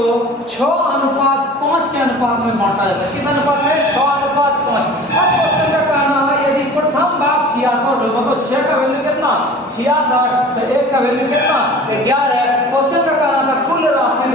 को 6:5 के अनुपात में बांटा जाता है। किस अनुपात में? 6:5। अब क्वेश्चन का कहना है यदि प्रथम भाग 66 हो मतलब 6 का वैल्यू कितना 66 तो 1 का वैल्यू कितना 11 है। क्वेश्चन का कहना था कुल राशि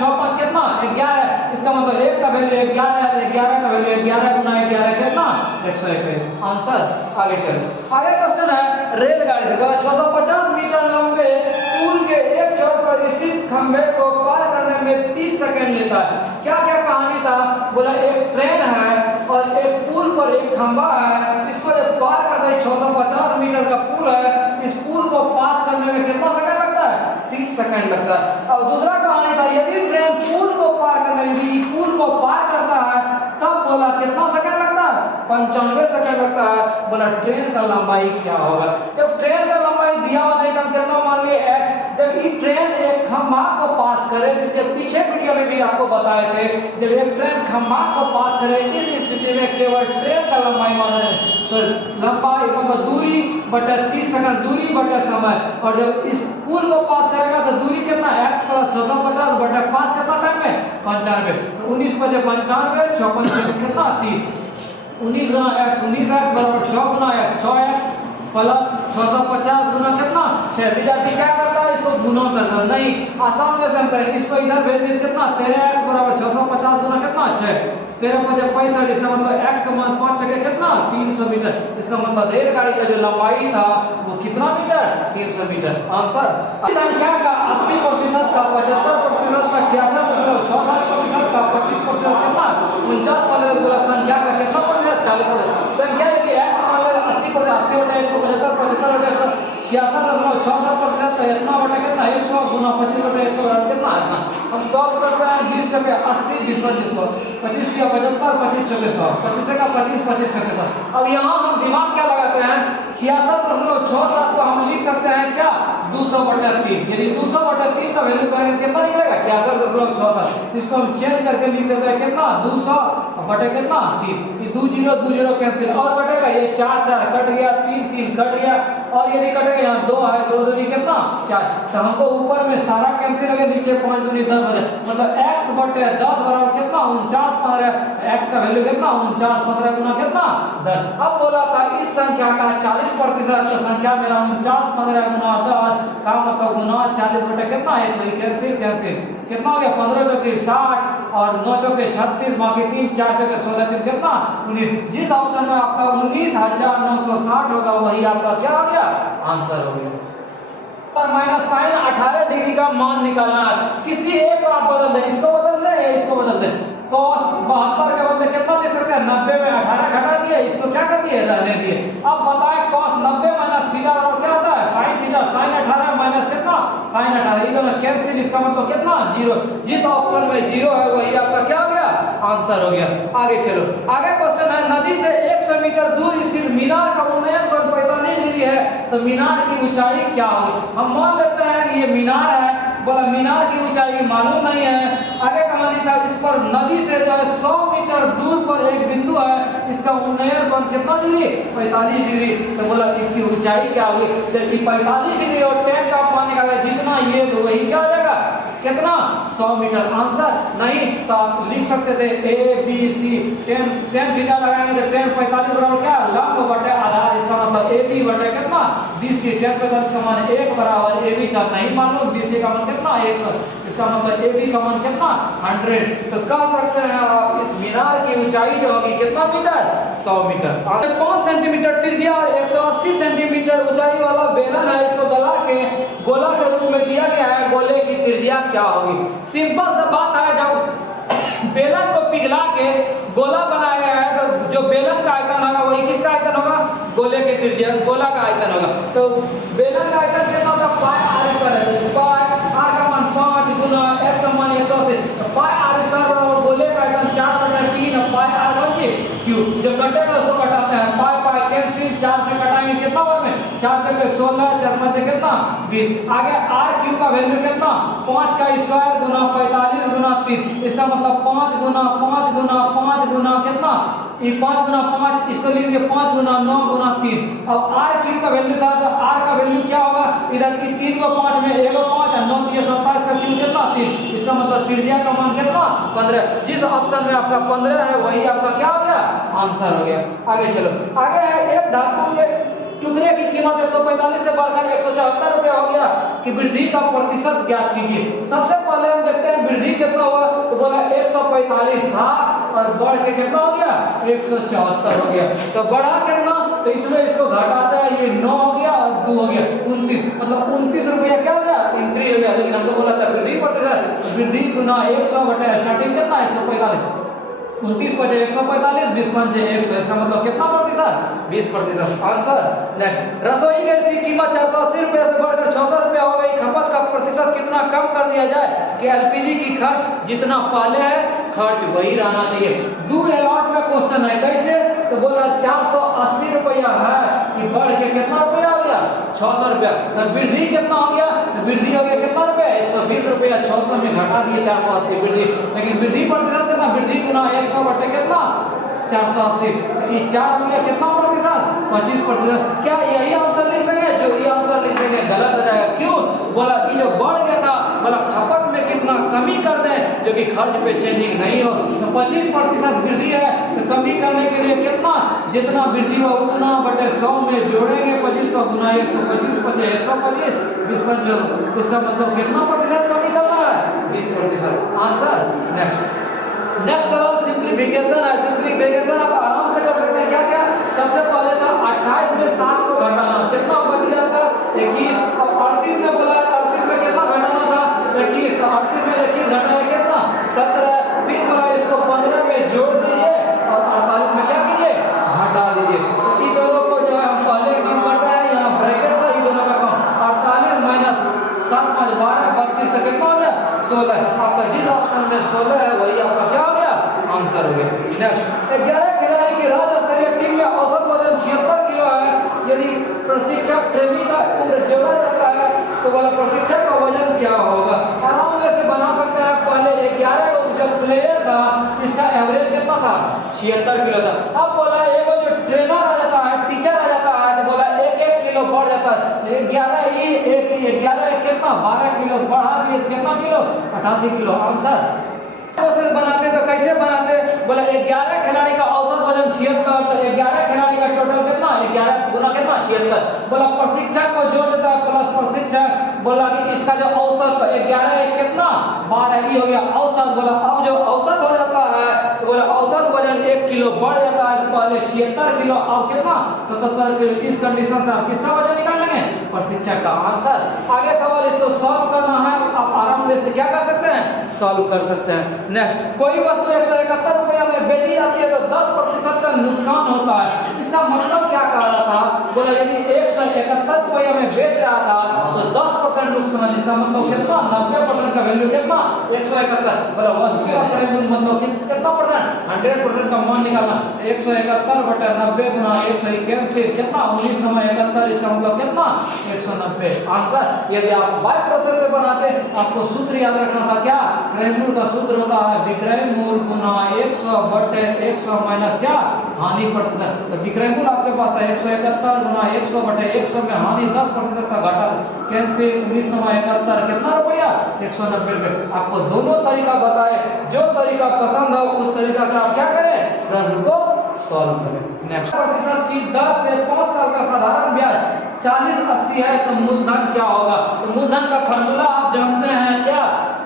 6:5 कितना 11। इसका मतलब 1 का वैल्यू 11 है तो 11 का वैल्यू 11 गुना 11 कितना 121। आंसर। आगे चलो। आगे क्वेश्चन है रेलगाड़ी से 650 मीटर लंबे पुल के एक छोर पर स्थित खंभे को पार करने में 30 सेकंड लेता है। क्या क्या कहानी था? बोला एक ट्रेन है और एक पुल पर एक खंभा है, इसको जब पार करना है 650 मीटर का पुल है, इस पुल को पास करने में कितना सेकंड लगता है? 30 सेकंड लगता है। और दूसरा कहानी था यदि ट्रेन पुल को पार करने यदि पुल को पार करता है तब बोला कितना सेकंड लगता है? 95 सेकंड लगता है। बोला ट्रेन का लंबाई क्या होगा? जब ट्रेन का लंबाई दिया हुआ नहीं तब कितना मान लिए x। जब ये ट्रेन एक खंभा को पास करे, जिसके पीछे वीडियो में भी आपको बताए थे, जब एक ट्रेन खंभा को पास करे इस स्थिति में केवल ट्रेन का लंबाई माना है तो लंबाई मतलब दूरी बटा 30 सेकंड दूरी बटा समय। और जब इस पुल को पास करेगा तो दूरी कितना x + 650 बटा 5 कितना टाइम में 95। 19 × 5 = 95 56 कितना 30। 19 गुना x 19x बराबर 6 गुना x 6x प्लस 650 गुना कितना 6। विद्यार्थी क्या करता है इसको गुना करता है नहीं आसान में से हम करेंगे इसको इधर भेज दें कितना 13x बराबर 650 गुना कितना 6 13 × 5 = 65। इसका मतलब x का मान 5 जगह कितना 300 मीटर। इसका मतलब रेलगाड़ी का जो लंबाई था वो कितना मीटर 300 मीटर। आंसर। संख्या का 80% का 75% का 66.66% का 25% कितना 49% संख्या का कितना प्रतिशत 40%। संख्या यदि x मान ले 80% 80/175 66.66% तो इतना बटा कितना 100 गुना 25/100 बराबर कितना इतना। हम सॉल्व करते हैं 20 से 80 20 25 100 25 दिया 75 25 चौके 100 25 का 25 25 चौके 100। अब यहाँ हम दिमाग क्या लगाते हैं 66.67 को हम लिख सकते हैं क्या 200/3। यदि 200/3 का वैल्यू करेंगे कितना निकलेगा 66.67। इसको हम चेंज करके लिख देते हैं कितना 200 बटे कितना 3। ये 2 0 2 0 कैंसिल और बटेगा ये 4 4 कट गया 3 3 कट गया और यदि कटेगा यहाँ 2 है 2 दूनी कितना 4। तो हमको ऊपर में सारा कैंसिल हो गया नीचे 5 दूनी 10 हो जाए मतलब x बटे 10 बराबर कितना 49 15। x का वैल्यू कितना 49 15 गुना कितना 10। अब बोला था इस संख्या का 40% का संख्या मेरा 49 15 गुना 10 का मतलब गुना 40 बटे कितना 100 कैंसिल कैंसिल कितना हो गया 15 चौके 60 और 9 चौके 36 बाकी 3 4 चौके 16 3 कितना 19। जिस ऑप्शन में आपका 19,960 होगा वही आपका क्या हो गया आंसर हो गया। और माइनस साइन 18 डिग्री का मान निकालना है। किसी एक को आप बदल दें इसको बदल दें या इसको बदल दें। cos 72 के बदले कितना दे सकते हैं 90 में 18 घटा दिए इसको क्या कर दिए रहने दिए। अब बताएं cos 90 माइनस थीटा और क्या होता है sin थीटा sin 18 माइनस कितना sin 18 ये दोनों कैंसिल इसका मतलब कितना 0। जिस ऑप्शन में 0 है वही आपका क्या हो गया आंसर हो गया। आगे चलो। आगे क्वेश्चन है नदी से 100 मीटर दूर स्थित मीनार का उन्नयन कोण 45 डिग्री है तो मीनार की ऊंचाई क्या होगी। हम मान लेते हैं कि ये मीनार है। बोला मीनार की ऊंचाई मालूम नहीं है। आगे कहानी था इस पर नदी से जो है 100 मीटर दूर पर एक बिंदु है इसका उन्नयन कोण कितना डिग्री 45 डिग्री। तो बोला इसकी ऊंचाई क्या होगी। जबकि 45 डिग्री और 10 का मान निकाला जितना ये तो वही क्या हो जाएगा कितना 100 मीटर। आंसर नहीं तो आप लिख सकते थे ए बी सी 10 थीटा लगाएंगे तो 10 45 बराबर क्या लंब बटे आधार। इसका मतलब ए बी बटे कितना 20 10 45 का मान 1 बराबर ए बी का नहीं मालूम 20 का मान कितना 100। इसका मतलब ए बी का मान कितना 100। तो कह सकते हैं आप इस मीनार की ऊंचाई जो होगी कितना मीटर 100 मीटर। 5 सेंटीमीटर त्रिज्या और 180 सेंटीमीटर ऊंचाई वाला बेलन है। इसको गला के गोला के रूप में दिया गया है। गोले की त्रिज्या क्या होगी। सिंपल सा बात है जब बेलन को पिघला के गोला बनाया गया है तो जो बेलन का आयतन होगा वही किसका आयतन होगा गोले की त्रिज्या गोला का आयतन होगा। तो बेलन का आयतन कितना होगा पाई आर स्क्वायर है। पाई आर का मान 5 गुना x का मान 180 तो पाई आर स्क्वायर बराबर गोले का आयतन 4/3 पाई आर क्यूब। जो कटेगा उसको कटाते हैं पाई पाई कैंसिल 4 से कटाएंगे कितना बार में 4 से 16 4 में कितना 20। आगे आर क्यूब का वैल्यू कितना 5 का स्क्वायर गुना 45 गुना 3। इसका मतलब 5 गुना 5 गुना 5 गुना कितना ये 5 गुना 5, इसको लिखेंगे 5 गुना 9 गुना 3। अब r क्यूब का वैल्यू था तो r का वैल्यू क्या होगा, इधर की 3 को 5 में 1 को 5 और 9 की 27 का क्यूब कितना 3, इसका मतलब त्रिज्या का मान कितना 15। जिस ऑप्शन में आपका 15 है वही आपका क्या हो गया, आंसर हो गया। आगे चलो, आगे है एक धातु के टुकड़े की कीमत 145 से बढ़कर 174 रुपया हो गया कि वृद्धि का प्रतिशत ज्ञात कीजिए। सबसे पहले हम देखते हैं वृद्धि कितना हुआ, तो बोला 145 था और बढ़ के कितना हो गया 174 हो गया। तो बढ़ा कितना, तो इसमें इसको घटाते हैं, ये 9 हो गया और 2 हो गया 29, मतलब 29 रुपया क्या हो गया, इंक्रीज हो गया। लेकिन हमको बोला था वृद्धि प्रतिशत, वृद्धि गुना 100 बटे स्टार्टिंग कितना 145, 29 बचे 145, 20 पंचे 100, इसका मतलब कितना प्रतिशत 20%। आंसर नेक्स्ट, रसोई गैस की कीमत 480 रुपये से बढ़कर 600 रुपया हो गई, खपत का प्रतिशत कितना कम कर दिया जाए कि एलपीजी की खर्च जितना पहले है खर्च वही रहना चाहिए। डू अलॉट में क्वेश्चन है, कैसे, तो बोला 480 रुपया है कि बढ़ के कितना रुपया हो गया 600 रुपया। तो वृद्धि कितना हो गया, तो वृद्धि हो गया कितना रुपया 120 रुपया, 600 में घटा दिए 480 वृद्धि। लेकिन वृद्धि प्रतिशत कितना, वृद्धि गुना 100 बटे कितना 480, ये 4 हो गया कितना प्रतिशत 25%। क्या यही आंसर लिख देंगे, जो ये आंसर लिख देंगे गलत हो जाएगा। क्यों, बोला कि जो बढ़ गया था, बोला खपत में कितना कमी कर दें जो कि खर्च पे चेंजिंग नहीं हो। तो 25% वृद्धि है तो कमी करने के लिए कितना, जितना वृद्धि हो उतना बटे 100 में जोड़ेंगे 25 को गुना 125 बचे 125, 20 पंच, इसका मतलब कितना प्रतिशत कमी करना है 20%। Answer next. नेक्स्ट सवाल सिंप्लीफिकेशन है। सिंप्लीफिकेशन आप आराम से कर सकते हैं। क्या क्या, सबसे पहले था 28 में 7 को घटाना, कितना बच गया था 21, और 38 में बोला 38 में कितना घटाना था 21, तो 38 में 21 घटाया कितना 17, फिर बोला इसको 15 में जोड़ दीजिए और 48 में क्या कीजिए घटा दीजिए। तो इन दोनों को जो है हम पहले काम करते हैं, यहाँ ब्रैकेट था इन दोनों का काम, 48 माइनस 7 5 12 32 तक कितना हो गया 16। आपका जिस ऑप्शन में 16 है वही आपका क्या हो गया आंसर हो गया। नेक्स्ट, 11 खिलाड़ी की राज्य स्तरीय टीम में औसत वजन 76 किलो है। यदि प्रशिक्षक ट्रेनी का उम्र जोड़ा जाता है तो बोला प्रशिक्षक का वजन क्या होगा। आराम से बना सकते हैं। पहले 11 जो प्लेयर था इसका एवरेज कितना था 76 किलो था। अब बोला एगो जो ट्रेनर आ जाता है, टीचर आ जाता है, तो बोला 1-1 किलो बढ़ जाता है। 11 ये 11 कितना 12 किलो बढ़ा दिए, कितना किलो 88 किलो। आंसर प्रोसेस बनाते तो कैसे बनाते, बोला 11 खिलाड़ी का औसत वजन 76, तो 11 खिलाड़ी का टोटल कितना 11 गुना कितना 76। बोला प्रशिक्षक को जोड़ देता है प्लस प्रशिक्षक, बोला कि इसका जो औसत 11 कितना 12 ही हो गया औसत। बोला अब जो औसत हो जाता है तो बोला औसत वजन 1 किलो बढ़ जाता है, पहले 76 किलो अब कितना 77 किलो। इस कंडीशन से आप किसका वजन निकाल लेंगे प्रशिक्षक का। आंसर। आगे सवाल इसको सॉल्व करना है, आप आराम से क्या कर सकते हैं सॉल्व कर सकते हैं। नेक्स्ट, कोई वस्तु 171 रुपया में बेची जाती है तो 10% का नुकसान होता है। इसका मतलब क्या कह रहा था, बोला यदि 171 रुपया में बेच रहा था तो 10% नुकसान, इसका मतलब कितना 90% का वैल्यू कितना 171। बोला वस्तु का वैल्यू मतलब कितना परसेंट 100% का मान निकालना। 171 बटे 90 गुना 181 कितना 19 इसका मतलब कितना 190। आंसर। यदि आप बाय प्रोसेस से बनाते आपको सूत्र याद रखना था, क्या क्रेमूल का सूत्र होता है विक्रय मूल गुना 100 बटे 100 माइनस क्या हानि प्रतिशत। तो विक्रय मूल आपके पास है 171 गुना 100 बटे 100 में हानि 10% का घाटा कैंसिल 19 कितना रुपया 190 रुपये। आपको दोनों तरीका बताए, जो तरीका पसंद हो उस तरीका से आप क्या करें प्रश्न को सॉल्व करें। नेक्स्ट, प्रतिशत की 10 से 5 साल का साधारण ब्याज 40-80 है तो मूलधन क्या होगा। तो मूलधन का फॉर्मूला आप जानते हैं, क्या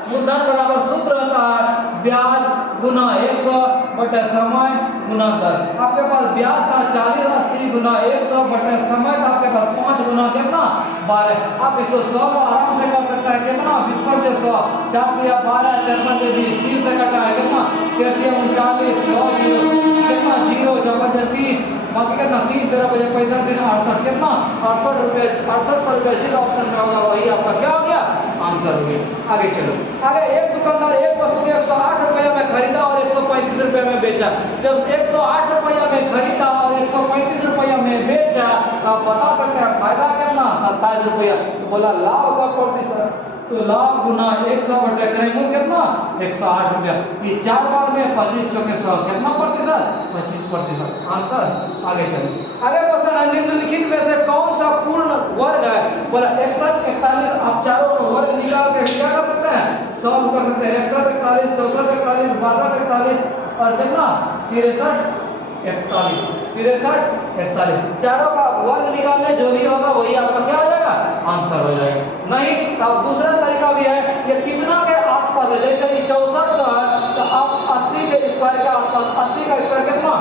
मूलधन बराबर सूत्र होता है ब्याज गुना 100 बटे समय गुना 10। आपके पास ब्याज था 40-80 गुना 100 बटे समय था आपके पास 5 गुना कितना 12। आप इसको 100 आराम से कर सकते हैं, कितना 20 पर 100 4 या 12 4 पर 20 3 से कटा है कितना 39 40 कितना 0 4 30 बाकी कितना 3 13 बजे पैसा फिर 68 कितना 68 रुपये 6800 रुपये। जिस ऑप्शन में होगा वही आपका क्या हो गया आंसर हो गया। आगे चलो, आगे एक दुकानदार एक वस्तु 108 रुपया में खरीदा और 135 रुपये में बेचा। जब 108 रुपया में खरीदा और 135 रुपया में बेचा तो आप बता सकते हैं फायदा कितना 27 रुपया। तो बोला लाभ का प्रतिशत तो लाख गुना 100 बटे करेंगे कितना 108 रुपया। ये 4 बार में 25 चौके 100 कितना प्रतिशत 25%। आंसर आगे चलिए। आगे क्वेश्चन है निम्नलिखित में से कौन सा पूर्ण वर्ग है। बोला 61 41। आप चारों को वर्ग निकाल के क्या कर सकते हैं सॉल्व कर सकते हैं। 61 41 64 41 62 41 और कितना 63 41 63 41। चारों का वर्ग निकालने जो भी होगा वही आपका क्या हो जाएगा आंसर हो जाएगा। नहीं तो दूसरा तरीका भी है ये कितना के आसपास है। जैसे ये 64 का है तो आप 80 के स्क्वायर के आसपास 80 का स्क्वायर कितना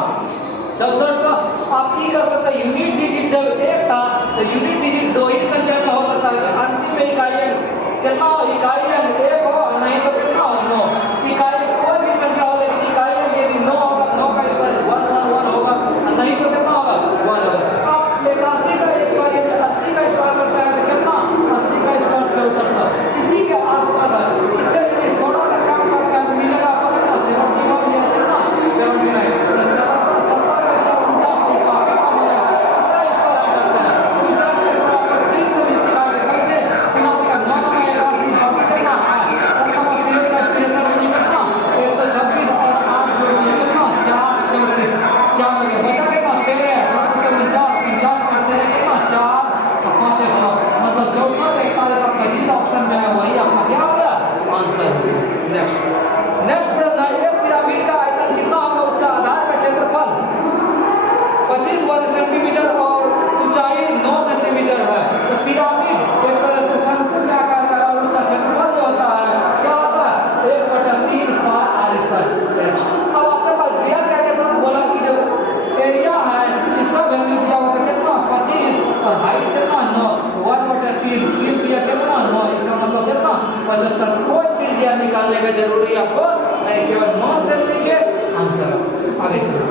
6400। आप ये कर सकते हैं यूनिट डिजिट जब एक था तो यूनिट डिजिट दो ही संख्या में हो सकता है। अंतिम में इकाई कितना इकाई एक हो नहीं तो कितना हो 9। इकाई कोई भी संख्या हो लेकिन इकाई यदि 9 होगा 9 का स्क्वायर 1 होगा नहीं तो कितना होगा 1 होगा। आप 81 का स्क्वायर यदि 80 का स्क्वायर करते हैं तो कितना 80 का स्क्वायर 64 इसी के आसपास है। इससे यदि थोड़ा सा कम करके आप मिलेगा आपको कितना 71 या कितना 79 नेक्स्ट प्रश्न है एक पिरामिड का आयतन कितना होगा उसका आधार का क्षेत्रफल 25 वर्ग सेंटीमीटर और ऊंचाई 9 सेंटीमीटर है। तो पिरामिड एक तरह से शंकु के आकार का और उसका क्षेत्रफल जो होता है क्या होता है 1/3 पाई आर स्क्वायर। अब आपके पास दिया क्या कहता है बोला कि जो एरिया है इसका वैल्यू दिया हुआ था कितना 25 और हाइट कितना 9 1/3 3 दिया कितना 9 इसका मतलब कितना 75। कोई त्रिज्या निकालने का जरूरी आपको नहीं केवल 9 से लिखिए आंसर। आगे चलो।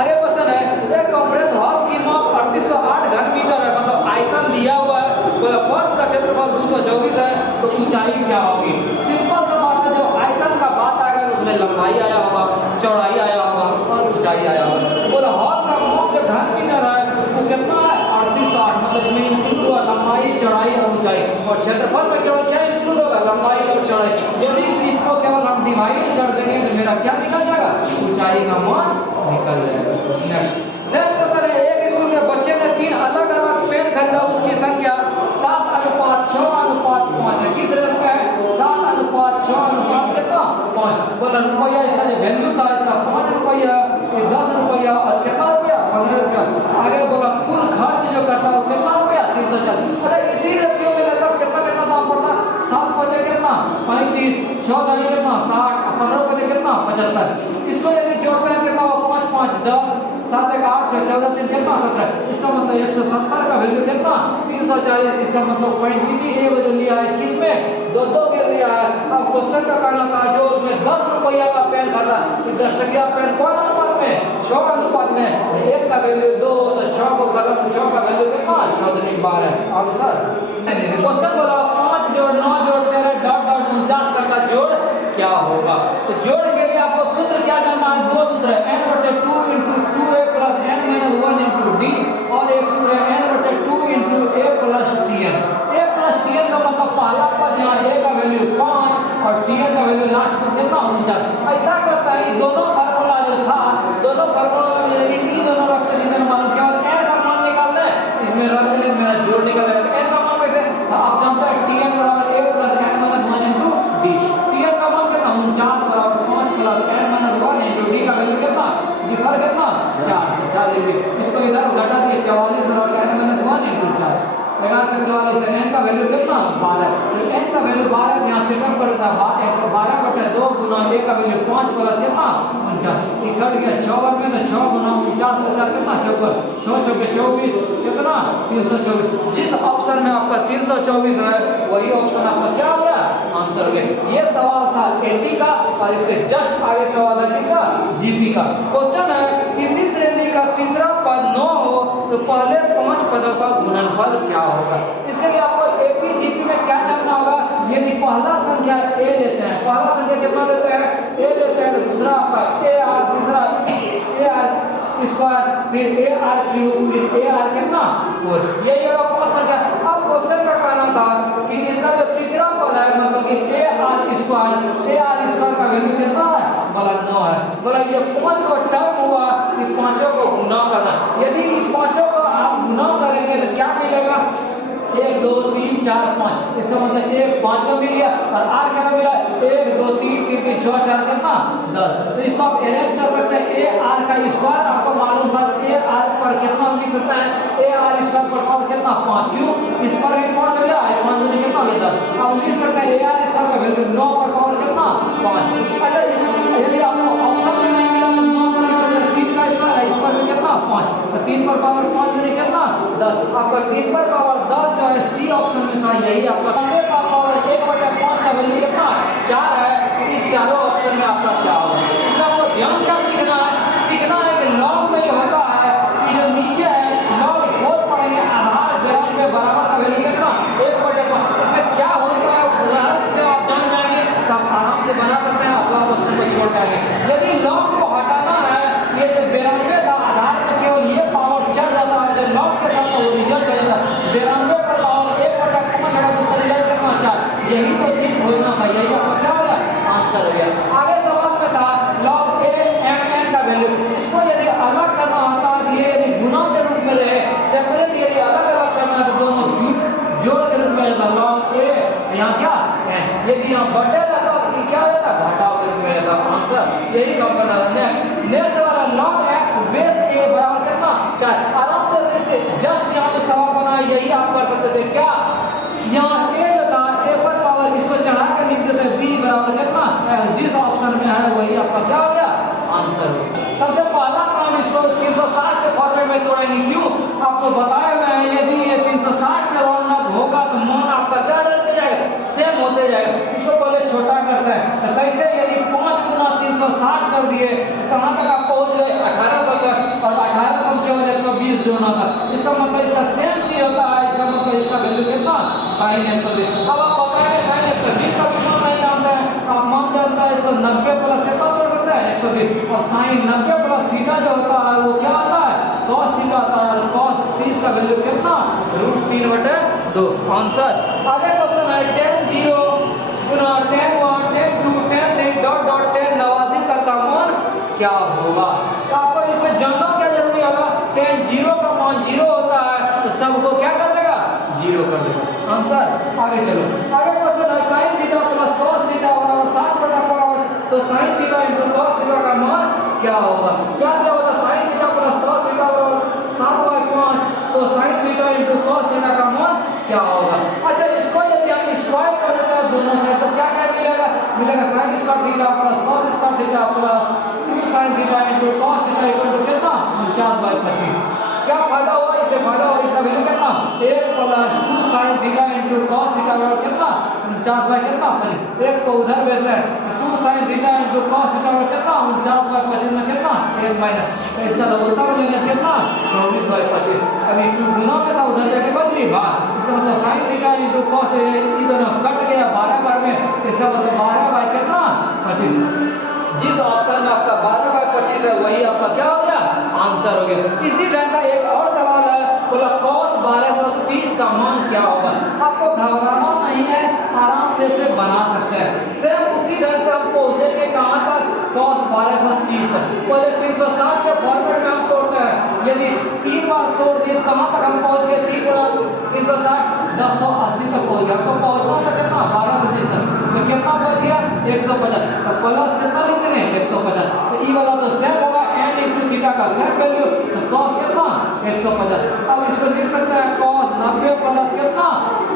आगे क्वेश्चन है एक कॉन्फ्रेंस हॉल की माप 3808 घन मीटर है। मतलब आयतन दिया हुआ है बोला फर्श का क्षेत्रफल 224 है तो ऊंचाई क्या होगी। सिंपल सा बात है जो आयतन का बात आएगा उसमें लंबाई आया होगा चौड़ाई आया होगा और ऊंचाई आया होगा। बोला हॉल का माप जो घन मीटर है वो कितना है 3808 मतलब इसमें इंक्लूड हुआ लंबाई चौड़ाई और ऊंचाई और क्षेत्रफल में केवल क्या इंक्लूड होगा लंबाई और चौड़ाई। यदि इसको केवल हम डिवाइड कर देंगे तो मेरा क्या निकल जाएगा ऊंचाई का मान निकल जाएगा। नेक्स्ट क्वेश्चन है एक स्कूल में बच्चे ने 3 अलग अलग पेन खरीदा उसकी संख्या 7:6:5 है। किस रेट में है 7:6 कितना 5। बोला रुपया इसका जो वैल्यू था इसका 5 रुपया ये 10 रुपया और कितना रुपया 15 रुपया। आगे बोला कुल खर्च जो करता है कितना रुपया 340। अरे इसी रेशियो में लेता कितना दाम पड़ता 7 बचे कितना 35 14 कितना 60 15 बचे कितना 75। इसको यदि जोड़ते हैं कितना 5 5 10 7 1 8 6 14 3 कितना 17। इसका मतलब 170 का वैल्यू कितना 340। इसका मतलब क्वांटिटी ए जो लिया है किसमें 2 के लिया है। अब क्वेश्चन का कहना था जो उसमें 10 रुपया का पेन खरीदा तो 10 टकिया पेन कौन अनुपात में 6 अनुपात में 1 का वैल्यू 2 तो 6 को कलम 6 का वैल्यू कितना 6 दूनी 12 है। आंसर क्वेश्चन बोला 5 जोड़ 9 जोड़ 13 डॉट डॉट 49 तक का जोड़ क्या होगा। तो जोड़ के लिए आपको सूत्र क्या जानना है 2 सूत्र है n/2 × 2a + n - 1 × d और एक सूत्र है n/2 × a + tn। a + tn का मतलब पहला पद यहाँ a का वैल्यू 5 और tn का वैल्यू लास्ट में कितना 49। ऐसा करता है दोनों फार्मूला जो था दोनों फार्मूला में यदि ई दोनों रखते जिसे मालूम केवल n का मान निकालना है इसमें रख देंगे मेरा जोड़ निकल जाएगा। n का मान कैसे आप जानते हैं tn = a + n - 1 × d। tn का मान कितना 49 = 5 + n - 1 × d का वैल्यू कितना डिफर कितना 4 लिखिए। इसको इधर घटा दिए 44 = n - 1 × 4 11 से 44 का n का वैल्यू कितना 12। तो n का वैल्यू 12 यहाँ सेकंड पर था 12/2 गुना a का वैल्यू 5 प्लस कितना 49 इकट्ठ गया 6 में तो 6 गुना 49 कितना 54 6 चौके 24 कितना 324। जिस ऑप्शन में आपका 324 है वही ऑप्शन आपका क्या हो गया आंसर हो गया। ये सवाल था एटी का और इसके जस्ट आगे सवाल है किसका जीपी का। क्वेश्चन है किसी श्रेणी का तीसरा पद 9 हो तो पहले 5 पदों का गुणनफल क्या होगा। इसके लिए आपको एपी जीपी में क्या जानना होगा। यदि पहला संख्या ए लेते हैं पहला संख्या कितना लेते हैं ए लेते हैं तो दूसरा आपका ए आर तीसरा ए आर स्क्वायर फिर ए आर क्यूब फिर ए आर कितना यही होगा कॉस संख्या। अब क्वेश्चन का कहना था कि इसका जो तीसरा पद है मतलब कि ए आर स्क्वायर का वैल्यू कितना है? बोला 9 है। बोला ये 5 को टर्म हुआ कि पांचों को गुना करना। यदि इन पांचों को आप गुना करेंगे तो क्या मिलेगा? 1 2 3 4 5। इसका मतलब 1 5 का मिल गया और आर क्या मिला? 1 2 3 3 6 4 कितना 10। तो इसको आप अरेंज कर सकते हैं। ए आर का स्क्वायर आपको मालूम था, ए आर पर कितना लिख सकते हैं? ए आर स्क्वायर पर पावर कितना 5। क्यों? इस पर भी 5 हो गया, 5 दूनी कितना हो गया 10। अब लिख सकते हैं ए आर स्क्वायर का वैल्यू 9 पर पावर कितना 5। अच्छा यदि आपको ऑप्शन में नहीं मिला तो 9 पर लिख सकते हैं 3 का स्क्वायर है, इस पर भी कितना 5। तो 3 पर पावर 5 दूनी कितना 10। आपका 3 पर पावर 10 जो है सी ऑप्शन में था, यही आपका 90 का पावर 1/5 का वैल्यू कितना 4 है। इस चारों ऑप्शन में आपका क्या होगा? इसका आपको ध्यान क्या सीखना है? सीखना है कि लॉग में जो होता है कि जो नीचे है लॉग 4 पढ़ेंगे, आधार बेरान में बराबर का वैल्यू कितना 1/5। इसमें क्या होता है उस रहस्य को आप जान जाएंगे तो आप आराम से बना सकते हैं, अथवा क्वेश्चन को छोड़ जाएंगे। यदि लॉग को हटाना है, ये जो 92 था आधार में केवल ये पावर चढ़ जाता है, जो लॉग के साथ वो रिजल्ट हो जाता है। 92 पर पावर 1/5 है तो रिजल्ट कितना 4। यही तो चीज खोजना था, यही आपका क्या हो गया आंसर हो गया। आगे सवाल में था लॉग ए एम एन का वैल्यू। इसको यदि अलग करना होता है, ये यदि गुना के रूप में रहे सेपरेट, यदि अलग अलग करना है तो दोनों जोड़ के रूप में रहता लॉग ए, यहाँ क्या एन। यदि यहाँ बढ़े रहता तो क्या हो जाता घटाव के रूप में रहता आंसर। यही काम करना था। नेक्स्ट वाला लॉग एक्स बेस ए बराबर कितना 4। आराम से जस्ट यहाँ जो सवाल बना है यही आप कर सकते थे। क्या यहाँ ए जो था ए पर पावर इसको चढ़ा कर लिख देते बी बराबर कितना, जिस ऑप्शन में है वही आपका क्या हो गया आंसर हो। सबसे पहला काम इसको 360 के फॉर्मेट में तोड़ेंगे। क्यों? आपको बताया मैं यदि ये 360 का राउंड अप होगा तो मान आपका क्या रहते जाएगा सेम होते जाएगा। इसको पहले छोटा करते हैं तो कैसे? यदि 5 गुना 360 कर दिए कहाँ तक आप पहुंच गए 1800 तक, और 1800 केवल 120 जोड़ना था। इसका मतलब इसका सेम चीज होता है। इसका मतलब इसका वैल्यू कितना sin 120। अब आप बताएंगे sin 120 का कितना नहीं जानते हैं, आप मान जानते हैं इसको 90 प्लस कितना कर सकते हैं 120। और sin 90 प्लस थीटा जो होता है वो क्या होता है cos थीटा होता है, और cos 30 का वैल्यू कितना √3/2 आंसर। आगे क्वेश्चन है tan 0 गुना tan 1 tan 2 tan 3 dot dot tan 89 तक का मान क्या होगा? तो आपको इसमें जानना क्या जरूरी होगा? tan 0 का मान 0 होता है तो सबको क्या कर देगा 0 कर देगा आंसर। आगे चलो, आगे क्वेश्चन है sin theta plus cos theta बराबर 7/5। तो sin theta into cos theta का मान क्या होगा? क्या होगा? sin theta plus cos theta बराबर 7/5। तो sin theta into cos theta का मान क्या होगा? अच्छा इसको यदि हम स्क्वायर कर देते हैं दोनों साइड तो क्या क्या मिलेगा? मिलेगा sin square theta plus cos square theta plus 2 sin theta into cos theta equal to कितना 49/25। क्या फायदा हुआ? इससे फायदा हुआ इसका वैल्यू कितना 1 plus 2 sin theta into cos theta बराबर कितना 49/25। एक को उधर भेज रहे हैं 2 sin theta into cos theta बराबर कितना 49/25 में कितना 1 माइनस, तो इसका तो उल्टा हो जाएगा कितना 24/25। अभी 2 गुना में था उधर जाके बच गई भाग। इसका मतलब sin थीटा इनटू cos इधर कट गया 12 बार में, इसका मतलब 12/25। जिस ऑप्शन में आपका 12/25 है वही आपका क्या हो गया आंसर हो गया। इसी ढंग का एक और सवाल है, बोला cos 1230 का मान क्या होगा? आपको घबराना नहीं है, आराम से बना सकते हैं। सेम उसी ढंग से हम पहुंचेंगे कहां तक cos 1230 तक। पहले 360 के फॉर्मेट में हम तोड़ते हैं, यदि 3 बार तोड़ दिए कहां तक हम पहुंच गए 3 गुना 360 1080 तक पहुंच गया। आपको पहुंचना था कितना 1230 तक, तो कितना पहुंच गया 150। तो प्लस कितना लिख देंगे 150। तो ई वाला तो सेम होगा n इनटू थीटा का सेम वैल्यू, तो cos कितना 150। अब इसको लिख सकते हैं cos 90 प्लस कितना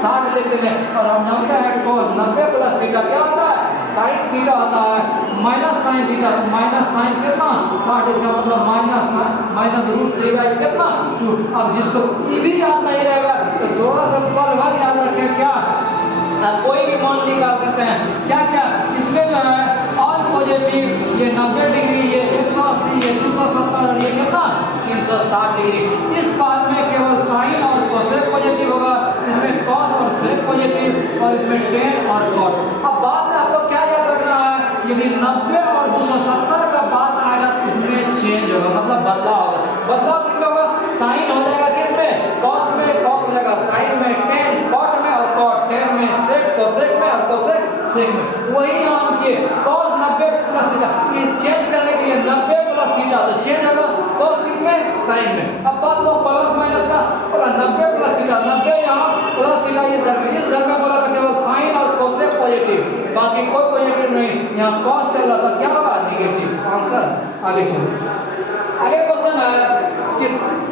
60 लिख देंगे, और हम जानते हैं cos 90 प्लस थीटा क्या होता है sin थीटा होता है माइनस sin थीटा, तो माइनस sin कितना 60। इसका मतलब माइनस √3 कितना 2। अब जिसको ये भी याद नहीं रहेगा तो थोड़ा सा पल भर याद रखें क्या कोई भी मान निकाल सकते हैं। क्या क्या इसमें जो है ऑल पॉजिटिव ये 90 डिग्री, ये 180, ये 270 और ये कितना 360 डिग्री। इस बात में केवल साइन और कोसेक पॉजिटिव होगा, इसमें कॉस और सेक पॉजिटिव, और इसमें टेन और कॉट। अब बात में आपको क्या याद रखना है, यदि 90 और 270 का बात आएगा इसमें चेंज होगा, मतलब बदलाव होगा। बदलाव किसमें होगा? साइन हो जाएगा किसमें कॉस में, कोसेक सेक में। वही यहाँ किए cos 90 प्लस थीटा, ये चेंज करने के लिए 90 प्लस थीटा तो चेंज होगा cos किसमें साइन में। अब बात लो प्लस माइनस का, बोला 90 प्लस थीटा, 90 यहाँ प्लस थीटा इस घर में बोला था केवल साइन और कोसेक पॉजिटिव, बाकी कोई पॉजिटिव नहीं, यहाँ cos चल रहा था, क्या होगा नेगेटिव। आंसर आगे चलो। आगे क्वेश्चन है कि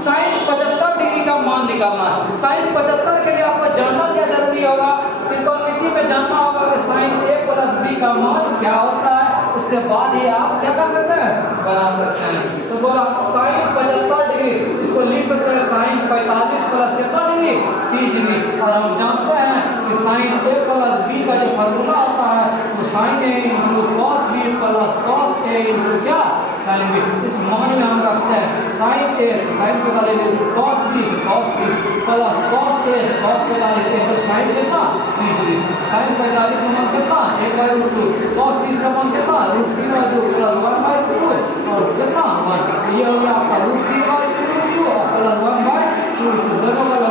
साइन 75 डिग्री का मान निकालना है। साइन 75 के लिए आपको जानना क्या जरूरी होगा, त्रिकोणमिति में जानना होगा कि साइन a प्लस b का मान क्या होता है, उसके बाद ही आप क्या कर सकते हैं, बना सकते हैं। तो बोला साइन 75 डिग्री, इसको लिख सकते हैं साइन 45 प्लस कितना डिग्री, 30 डिग्री। और हम जानते हैं कि साइन a प्लस b का जो फॉर्मूला होता है वो sine a into cos b plus cos a into क्या साइन b। इस मान में हम रखते हैं sine a sine 45 cos b plus cos a cos 45 तो साइन कितना 30 डिग्री। साइन 45 का मान कितना 1/√2, कॉस 30 का मान कितना √3/2 प्लस 1/2 और कितना 1। ये हो गया आपका √3/2 प्लस 1/2, दोनों का